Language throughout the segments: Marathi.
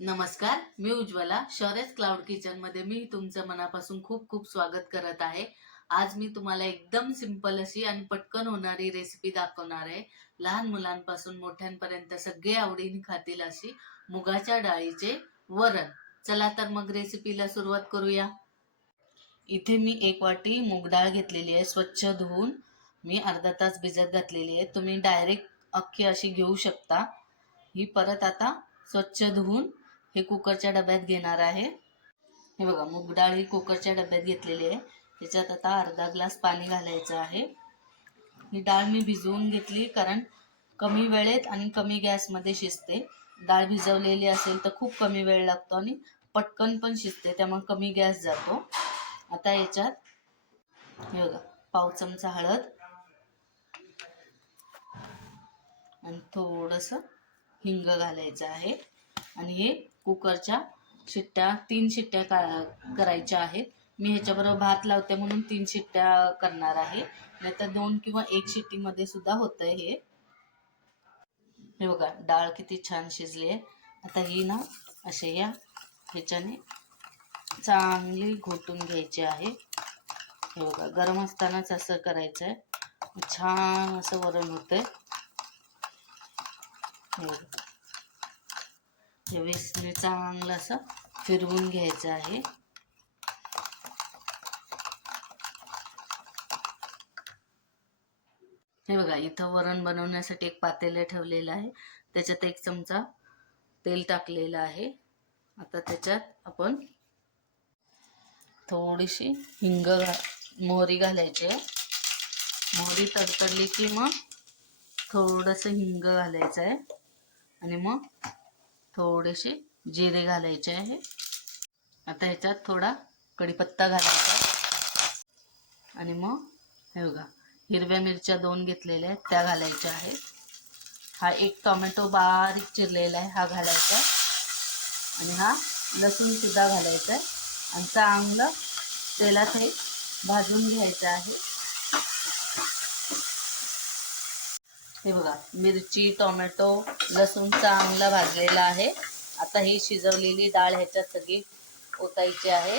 नमस्कार, मी उज्ज्वला. शौर्यच क्लाउड किचन मध्ये मी तुमचं मनापासून खूप खूप स्वागत करत आहे. आज मी तुम्हाला एकदम सिंपल अशी आणि पटकन होणारी रेसिपी दाखवणार आहे. लहान मुलांपासून मोठ्यांपर्यंत सगळे आवडीने खातील अशी मुगाच्या डाळीचे वरण. चला तर मग रेसिपीला सुरुवात करूया. इथे मी 1 वाटी मूग डाळ घेतलेली आहे. स्वच्छ धुवून मी अर्धा तास भिजत घातलेली आहे. तुम्ही डायरेक्ट अख्खी अशी घेऊ शकता. ही परत आता स्वच्छ धुवून हे कुकरच्या डब्यात घेणार आहे. हे बघा, मूग डाळ ही कुकरच्या डब्यात घेतलेली आहे. त्याच्यात आता अर्धा ग्लास पाणी घालायचं आहे. ही डाळ मी भिजवून घेतली कारण कमी वेळेत आणि कमी गॅसमध्ये शिजते. डाळ भिजवलेली असेल तर खूप कमी वेळ लागतो आणि पटकन पण शिजते, त्यामुळे कमी गॅस जातो. आता याच्यात हे बघा, पाव चमचा हळद आणि थोडंसं हिंग घालायचं आहे. आणि हे कुकरच्या शिट्ट्या 3 शिट्ट्या करायच्या आहेत. मी ह्याच्याबरोबर भात लावते म्हणून 3 शिट्ट्या करणार आहे, नाहीतर 2 किंवा 1 शिट्टीमध्ये सुद्धा होतंय हे. हे बघा, डाळ किती छान शिजली आहे. आता ही ना असे या ह्याच्याने चांगली घोटून घ्यायची आहे. हे बघा, गरम असतानाच असं करायचं आहे. छान असं वरण होतंय. हे वेसने चांगलं असं फिरवून घ्यायचं आहे. हे बघा, इथं वरण बनवण्यासाठी एक पातेलं ठेवलेलं आहे. त्याच्यात 1 चमचा तेल टाकलेलं आहे. आता त्याच्यात आपण थोडीशी मोहरी घालायची आहे. मोहरी तडतडली की मग थोडंसं हिंग घालायचं आहे आणि मग थोडेसे जिरे घालायचे आहे. आता ह्याच्यात थोडा कढीपत्ता घालायचा आणि मग हे बघा, हिरव्या मिरच्या 2 घेतलेल्या आहेत त्या घालायच्या आहेत. हा 1 टोमॅटो बारीक चिरलेला आहे हा घालायचा आणि हा लसूण सुद्धा घालायचा आहे आणि चांगलं तेलात हे भाजून घ्यायचं आहे. हे बघा, मिरची, टोमॅटो, लसूण चांगला भाजलेला आहे. आता ही शिजवलेली डाळ ह्याच्यात सगळी ओतायची आहे.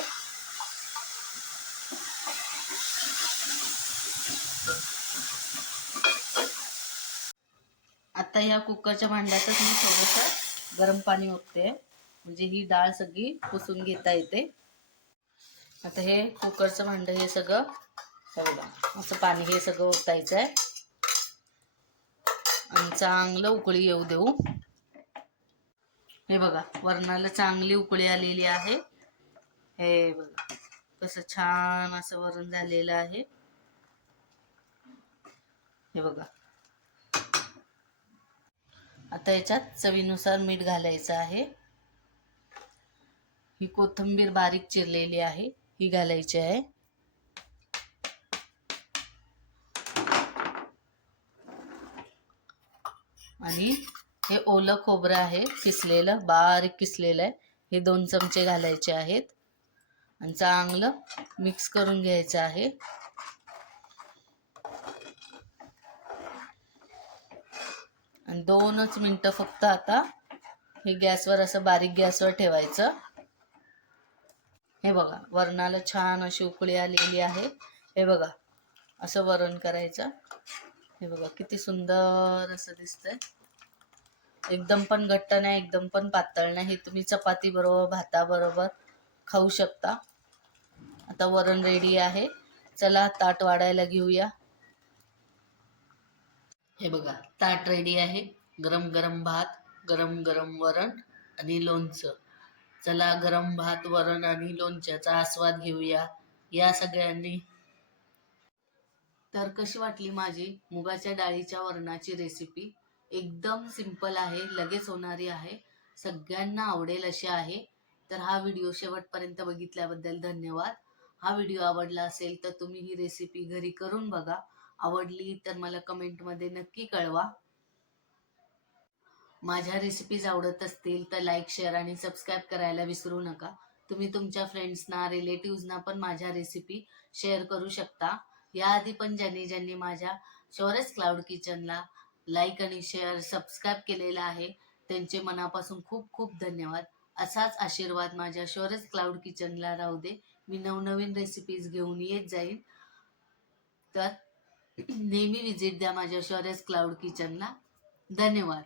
आता या कुकरच्या भांड्यातच मी थोडंसं गरम पाणी ओतते, म्हणजे ही डाळ सगळी पुसून घेता येते. आता हे कुकरचं भांडं हे सगळं बघा असं पाणी हे सगळं ओतायचं आहे आणि चांगलं उकळी येऊ देऊ. हे बघा, वरणाला चांगली उकळी आलेली आहे. हे बघा कसं छान असं वरण झालेलं आहे. हे बघा, आता याच्यात चवीनुसार मीठ घालायचं आहे. ही कोथिंबीर बारीक चिरलेली आहे ही घालायची आहे. आणि हे ओलं खोबरं आहे किसलेलं, बारीक किसलेलं आहे, हे 2 चमचे घालायचे आहेत आणि चांगलं मिक्स करून घ्यायचं आहे. आणि 2च मिनिटं फक्त आता हे गॅसवर असं बारीक गॅसवर ठेवायचं. हे बघा, वरणाला छान अशी उकळी आलेली आहे. हे बघा, असं वरण करायचं. हे बघा किती सुंदर असं दिसतंय. एकदम पण घट्ट नाही, एकदम पण पातळ नाही. हे तुम्ही चपाती बरोबर, भाताबरोबर खाऊ शकता. आता वरण रेडी आहे. चला ताट वाढायला घेऊया. हे बघा, ताट रेडी आहे. गरम गरम भात, गरम गरम वरण आणि लोणचं. चला गरम भात, वरण आणि लोणच्याचा आस्वाद घेऊया या सगळ्यांनी. तर कशी वाटली माझी मुगाच्या डाळीच्या वरणाची रेसिपी? एकदम सिंपल आहे, लगेच होणारी आहे, सगळ्यांना आवडेल अशी आहे. तर हा व्हिडिओ शेवटपर्यंत बघितल्याबद्दल धन्यवाद. हा व्हिडिओ आवडला असेल तर तुम्ही ही रेसिपी घरी करून बघा. आवडली तर मला कमेंटमध्ये नक्की कळवा. माझ्या रेसिपीज आवडत असतील तर लाईक, शेअर आणि सबस्क्राईब करायला विसरू नका. तुम्ही तुमच्या फ्रेंड्सना, रिलेटिव्हजना पण माझ्या रेसिपी शेअर करू शकता. याआधी पण ज्यांनी ज्यांनी माझ्या शौर्यस क्लाउड किचनला लाईक आणि शेअर सबस्क्राईब केलेलं आहे त्यांचे मनापासून खूप खूप धन्यवाद. असाच आशीर्वाद माझ्या शौर्यस क्लाउड किचनला राहू दे. मी नवनवीन रेसिपीज घेऊन येत जाईन. तर नेहमी विजिट द्या माझ्या शौर्यस क्लाउड किचनला. धन्यवाद.